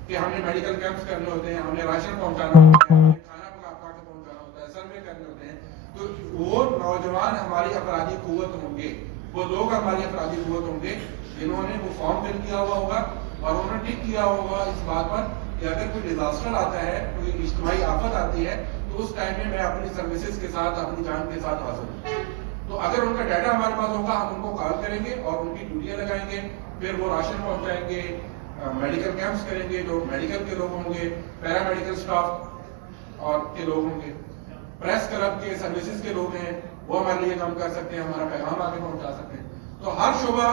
कि हमने मेडिकल कैंप्स करने होते हैं, हमने राशन पहुंचाना होता है, हमने खाना पका के पहुंचाना होता है, सर्वे करने होते हैं। तो वो नौजवान हमारी अपराधी कुव्वत होंगे, वो लोग हमारी अपराधी कुव्वत होंगे जिन्होंने वो फॉर्म फिल किया हुआ होगा और उन्होंने टिक किया होगा इस बात पर कि अगर कोई डिजास्टर आता है, कोई इज्तिमाई आफत आती है, तो उस टाइम में मैं अपनी सर्विसेज के साथ, अपनी जान के साथ हाजिर हूँ। तो अगर उनका डाटा हमारे पास होगा, हम उनको कॉल करेंगे और उनकी ड्यूटियाँ लगाएंगे, फिर वो राशन पहुंचाएंगे, मेडिकल कैंप्स करेंगे, जो मेडिकल के लोग होंगे, पैरामेडिकल स्टाफ और के लोग होंगे, प्रेस क्लब के सर्विसेज के लोग हैं, वो हमारे लिए काम कर सकते हैं, हमारा पैगाम आगे पहुंचा सकते हैं। तो हर शोबा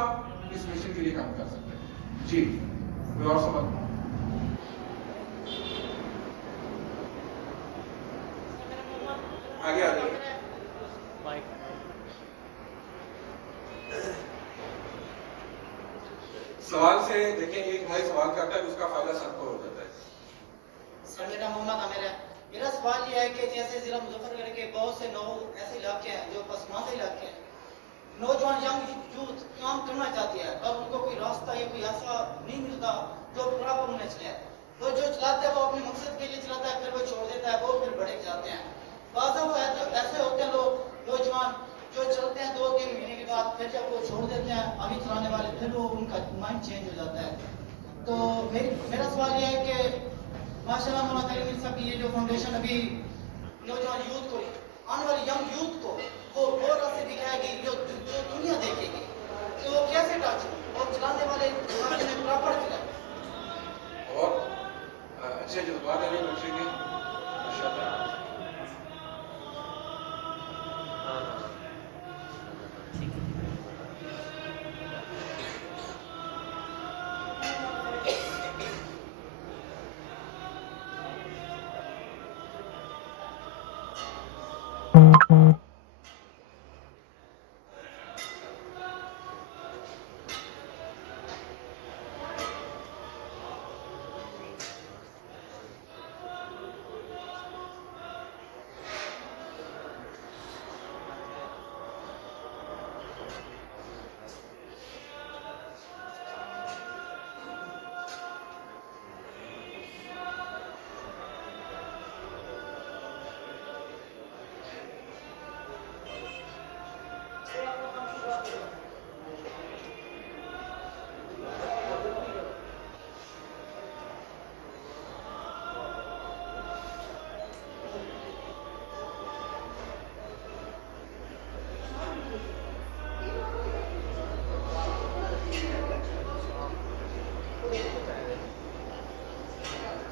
इस मिशन के लिए काम कर सकते हैं। जी, कोई और सवाल? आगे आ जाइए। सवाल से देखें, एक भाई सवाल करता है, उसका फायदा सबको हो जाता है। सर मेरा मोहम्मद आमिर है। मेरा सवाल ये है कि जैसे जिला मुजफ्फरगढ़ के बहुत से ऐसे इलाके हैं जो पसमानदा इलाके हैं, नौजवान यंग यूथ काम करना चाहती है और उनको कोई रास्ता या कोई ऐसा नहीं मिलता जो प्रॉपर उन्हें चले, तो जो चलाते हैं वो अपने मकसद के लिए चलाता है, फिर वो छोड़ देता है, वो फिर भड़क जाते हैं। बाज़ वो ऐसे होते हैं लोग नौजवान जो चलते हैं 2-3 महीने के बाद, फिर जब वो छोड़ देते हैं अभी चलाने वाले, फिर वो उनका माइंड चेंज हो जाता है। तो मेरा सवाल ये है कि माशाल्लाह मौलाना तलीम साहब की ये जो फाउंडेशन अभी नौजवान यूथ को, आने वाली यंग यूथ को वो रास्ते दिखाएगी जो दुनिया देखेगी, कि वो कैसे टच और चलाने वाले में प्रॉपर चलाए। और अच्छे जज्बात हैं बच्चे के, माशाल्लाह।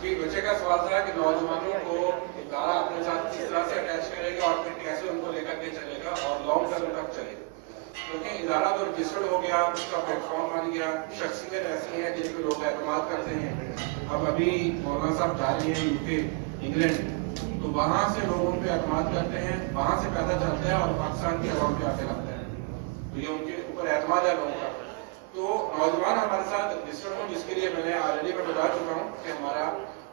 जी, बच्चे का सवाल था कि नौजवानों को इदारा अपने साथ किस तरह से अटैच करेगा और फिर कैसे उनको लेकर के चलेगा और लॉन्ग टर्म तक चलेगा। क्योंकि इदारा तो रजिस्टर्ड हो गया, उसका प्लेटफॉर्म बन गया, शख्सियत ऐसी है जिन पर लोग एतमाद करते हैं। अब अभी मौलाना साहब जा रहे हैं यूके, इंग्लैंड, तो वहाँ से लोग उन पर एतमाद करते हैं, वहाँ से पैदा चलता है और पाकिस्तान की आवाम पे आके लगता है, तो ये उनके ऊपर एतमाद है लोगों का। तो नौजवान हमारे साथ रजिस्टर्ड हो, जिसके लिए मैंने ऑलरेडी मैं बता चुका हूँ कि हमारा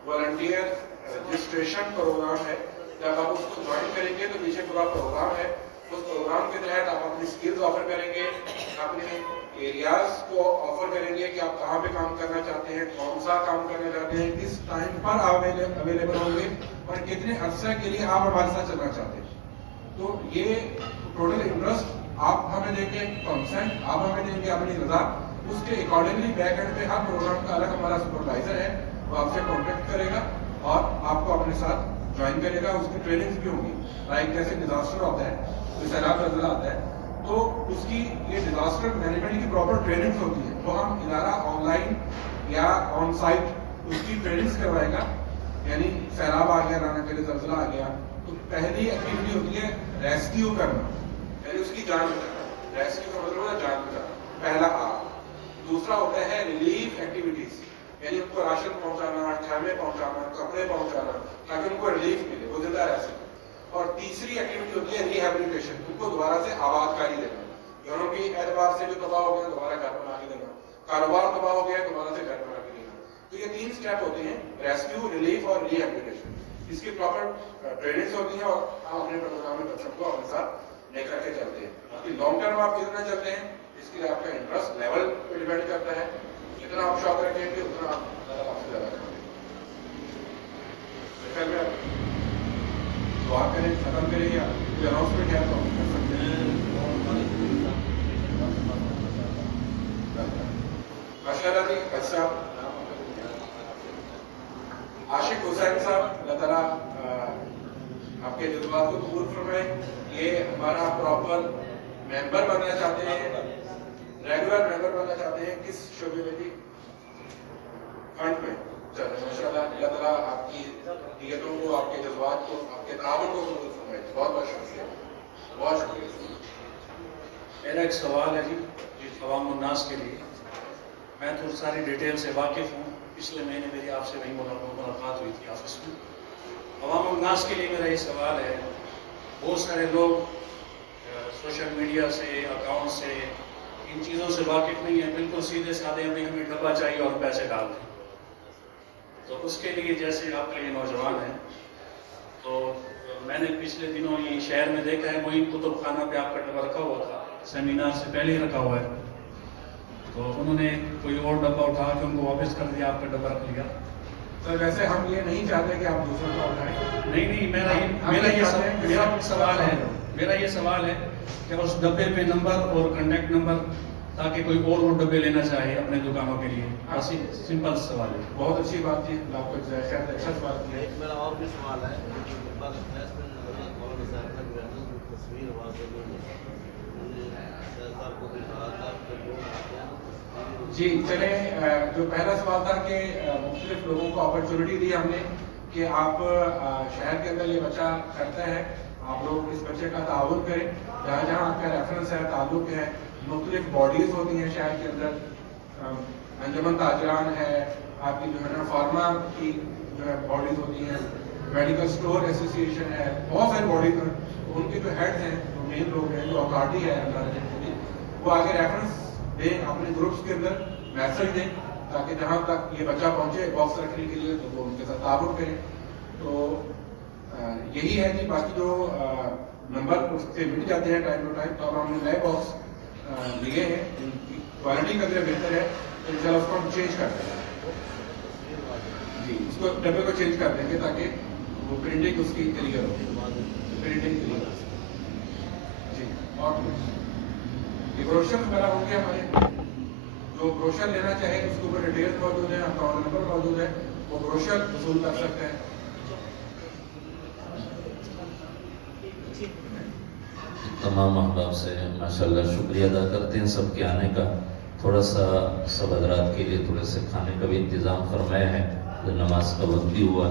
वॉलंटियर रजिस्ट्रेशन प्रोग्राम है। जब आप उसको ज्वाइन करेंगे तो पीछे पूरा प्रोग्राम है, उस प्रोग्राम के तहत आप अपनी स्किल्स ऑफर करेंगे, अपने एरियाज को ऑफर करेंगे कि आप कहाँ पे काम करना चाहते हैं, कौन सा काम करना चाहते हैं, किस टाइम पर अवेलेबल होंगे और कितने अरसे के लिए आप हमारे साथ चलना चाहते हैं। तो ये टोटल इंटरेस्ट आप हमें देंगे, कंसेंट आप हमें देंगे अपनी रजा, उसके अकॉर्डिंगली बैक एंड पे हर प्रोग्राम का अलग हमारा सुपरवाइजर है, वो आपसे कॉन्टेक्ट करेगा और आपको अपने साथ ज्वाइन करेगा। उसकी ट्रेनिंग्स भी होंगी, लाइक जैसे डिजास्टर होता है, कोई सैलाब ज़लज़ला आता है तो उसकी ये डिजास्टर मैनेजमेंट की प्रॉपर ट्रेनिंग्स होती है, वो हम इदारा ऑनलाइन या ऑन साइट उसकी ट्रेनिंग्स करवाएगा। यानी सैलाब आ गया, राना के लिए ज़लज़ला आ गया, तो पहली एक्टिविटी होती है रेस्क्यू करना, यानी उसकी जान बचाना। रेस्क्यू का मतलब है जान बचाना, पहला आ। दूसरा होता है रिलीफ एक्टिविटीज, यानी उनको राशन पहुंचाना, खाने पहुंचाना, कपड़े पहुंचाना, ताकि उनको रिलीफ मिले, वो जिंदा रह सके। और तीसरी एक्टिविटी होती है रिहेबिलिटेशन, उनको दोबारा से आबादकारी देना, दोनों की एतबार से भी तबाह हो गया दोबारा घर बना के देना, कारोबार तबाह हो गया दोबारा से घर बना के देना। तो ये 3 स्टेप होते हैं, रेस्क्यू, रिलीफ और रिहेबिलिटेशन। इसकी प्रॉपर ट्रेनिंग्स होती हैं और हम अपने प्रोग्राम में बच्चों को अपने साथ लेकर के चलते हैं। बाकी लॉन्ग टर्म आप कितना चलते हैं इसके लिए आपका इंटरेस्ट लेवल पे डिपेंड करता है, जितना आप शौक रखेंगे उतना आपसे ज़्यादा करेंगे। दुआ करें, खत्म करें या कोई अनाउंसमेंट है तो हम कर सकते हैं। माशाअल्लाह जी, अच्छा आशिक हुसैन साहब, अल्लाह ताला आपके जज्बात को कबूल फरमाए। ये हमारा प्रॉपर मेंबर बनना चाहते हैं, रेगुलर मेंबर बनना चाहते हैं, किस शोबे में जी? फंड में। चलो माशाअल्लाह, अल्लाह ताला आपकी नियतों को, आपके जज्बात को, आपके ताबन को कबूल फरमाए। बहुत बहुत शुक्रिया, बहुत शुक्रिया। मेरा एक सवाल है जी अवाम उन्नास के लिए। मैं तो सारी डिटेल से वाकिफ़ हूँ, पिछले महीने मेरी आपसे वही मुलाकात हुई थी ऑफिस में। अवाम उन्नास के लिए मेरा ये सवाल है, बहुत सारे लोग सोशल मीडिया से, अकाउंट से, इन चीज़ों से वाकिफ़ नहीं है, बिल्कुल सीधे साधे हमें डब्बा चाहिए और पैसे डाल दें। तो उसके लिए जैसे आपके लिए नौजवान हैं, तो मैंने पिछले दिनों ये शहर में देखा है, मोइन कुतुब खाना पे आपका डब्बा रखा हुआ था, सेमिनार से पहले ही रखा हुआ है, तो उन्होंने कोई और डब्बा उठा के उनको वापस कर दिया, आपका डब्बा रख लिया। तो वैसे हम ये नहीं चाहते कि आप दूसरों को उठाएं। नहीं, मेरा ये सवाल है कि उस डब्बे पे नंबर और कॉन्टैक्ट नंबर, ताकि कोई और वो डब्बे लेना चाहे अपने दुकानों के लिए। ऐसी सिंपल सवाल है। बहुत अच्छी बात थी, आपको अच्छा सवाल किया। एक मेरा और भी सवाल है, तस्वीर जी चले, जो पहला सवाल था कि मुख्तलिफ लोगों को अपॉर्चुनिटी दी हमने कि आप शहर के अंदर ये बच्चा करता है, आप लोग इस बच्चे का ताउन करें, जहाँ जहाँ आपका रेफरेंस है, ताल्लुक है। मुख्तलिफ बॉडीज़ होती हैं शहर के अंदर, अंजुमन ताजरान है, आपकी जो है ना फार्मा की जो है बॉडीज़ होती हैं, मेडिकल स्टोर एसोसिएशन है, बहुत सारी बॉडीज़ हैं। उनके जो हेड हैं, जो मेन लोग हैं, जो अथॉरिटी है, वो आगे रेफरेंस दें, अपने ग्रुप्स के अंदर मैसेज दें, ताकि जहाँ तक ये बच्चा पहुँचे बॉक्स रखने के लिए, तो वो उनके साथ ताल्लुक करें। तो यही है जी। बाकी जो नंबर उससे मिल जाते हैं टाइम टू टाइम, तो अब हमने नए बॉक्स लिए हैं, उनकी क्वालिटी का बेहतर है, तो इंशाल्लाह उसको हम चेंज कर देंगे जी, उसको डब्बे को चेंज कर देंगे ताकि वो प्रिंटिंग उसकी क्लियर हो, प्रिंटिंग क्लियर जी। और ये ब्रोशर वगैरह होंगे हमारे, जो ब्रोशर लेना चाहे उसके ऊपर डिटेल्स मौजूद है, अकाउंट नंबर मौजूद है, वो ब्रोशर वसूल कर सकते हैं। तमाम अहबाब से माशाल्लाह शुक्रिया अदा करते हैं सबके आने का। थोड़ा सा सब हज़रात के लिए थोड़े से खाने का भी इंतज़ाम फरमाया है, तो नमाज का वक्त भी हुआ।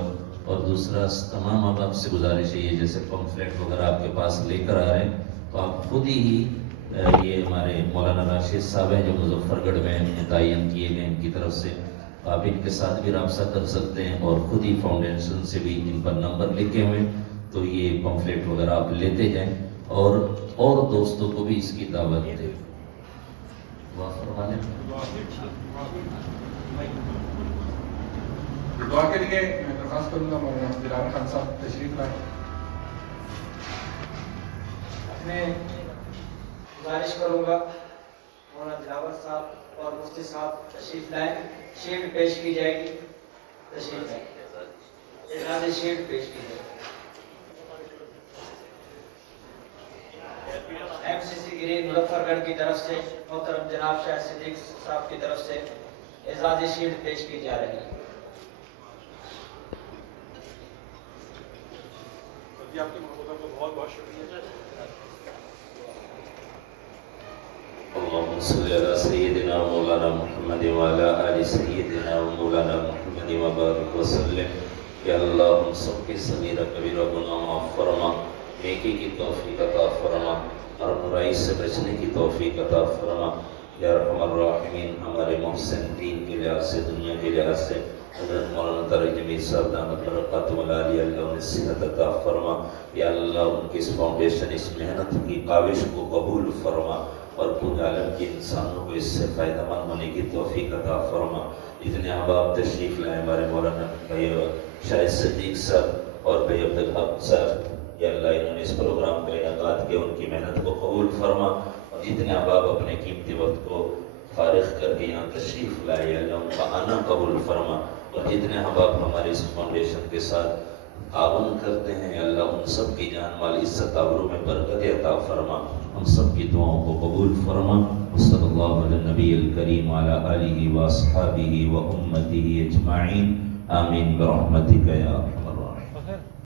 और दूसरा तमाम अहबाब से गुजारिश है, ये जैसे पम्फलेट वगैरह आपके पास लेकर आ रहे हैं, तो आप खुद ही ये हमारे मौलाना राशिद साहब हैं जो मुजफ्फरगढ़ में तयन किए गए, इनकी तरफ से आप इनके साथ भी रब्ता कर सकते हैं, और खुद ही फाउंडेशन से भी इन पर नंबर लिखे हुए, तो ये पम्फलेट वगैरह आप लेते जाएं और दोस्तों को भी इसकी दावत दें। दुआ के लिए मैं दरख्वास्त करूँगा मौलाना दिलावर खान साहब तशरीफ लाए। मैं गुजारिश करूँगा مولانا دلاور صاحب اور مفتی صاحب تشریف لائیں. شیٹ پیش کی جائے گی. تشریف لائیں. اعزاز شیٹ پیش کی جائے گی. ایم سی سی گرین مظفر گڑھ کی طرف سے محترم جناب شاہ صدیق صاحب کی طرف سے اعزازی شیٹ پیش کی جا رہی ہے. آپ کی محبت کو بہت بہت شکریہ. اللهم صل على سيدنا مولانا محمد وعلى آل سيدنا مولانا محمد وبارك وسلم. یا اللہ ہم سب کے صغیرہ کبیرہ گناہ معاف فرما, نیکی کی توفیق عطا فرما, ہر برائی سے بچنے کی توفیق عطا فرما. یا ارحم الراحمین, ہمارے محسن دین کے لحاظ سے, دنیا کے لحاظ سے حضرت مولانا طارق جمیل صاحب دامت برکاتہ العالیہ, اللہ انہیں صحت عطا فرما. یا اللہ ان کی اس فاؤنڈیشن, اس محنت کی کاوش کو قبول فرما اور پورے عالم کے انسانوں کو اس سے فائدہ مند ہونے کی توفیق عطا فرما. جتنے احباب تشریف لائے ہمارے مولانا بھائی شاہد صدیق صاحب اور بھائی عبدالحق صاحب, یا اللہ انہوں نے اس پروگرام کا انعقاد کیا, ان کی محنت کو قبول فرما. اور جتنے احباب اپنے قیمتی وقت کو فارغ کر کے یہاں تشریف لائے, یا اللہ ان کا آنا قبول فرما. اور جتنے احباب ہمارے اس فاؤنڈیشن کے ساتھ تعاون کرتے ہیں, یا اللہ ان سب کی جان مال عزت آبرو میں برکت عطا فرما. ہم سب کی دعاؤں کو قبول فرما. صلی اللہ علی النبی الکریم وعلی آلہ واصحابہ و امتہ اجمعین. آمین برحمتک یا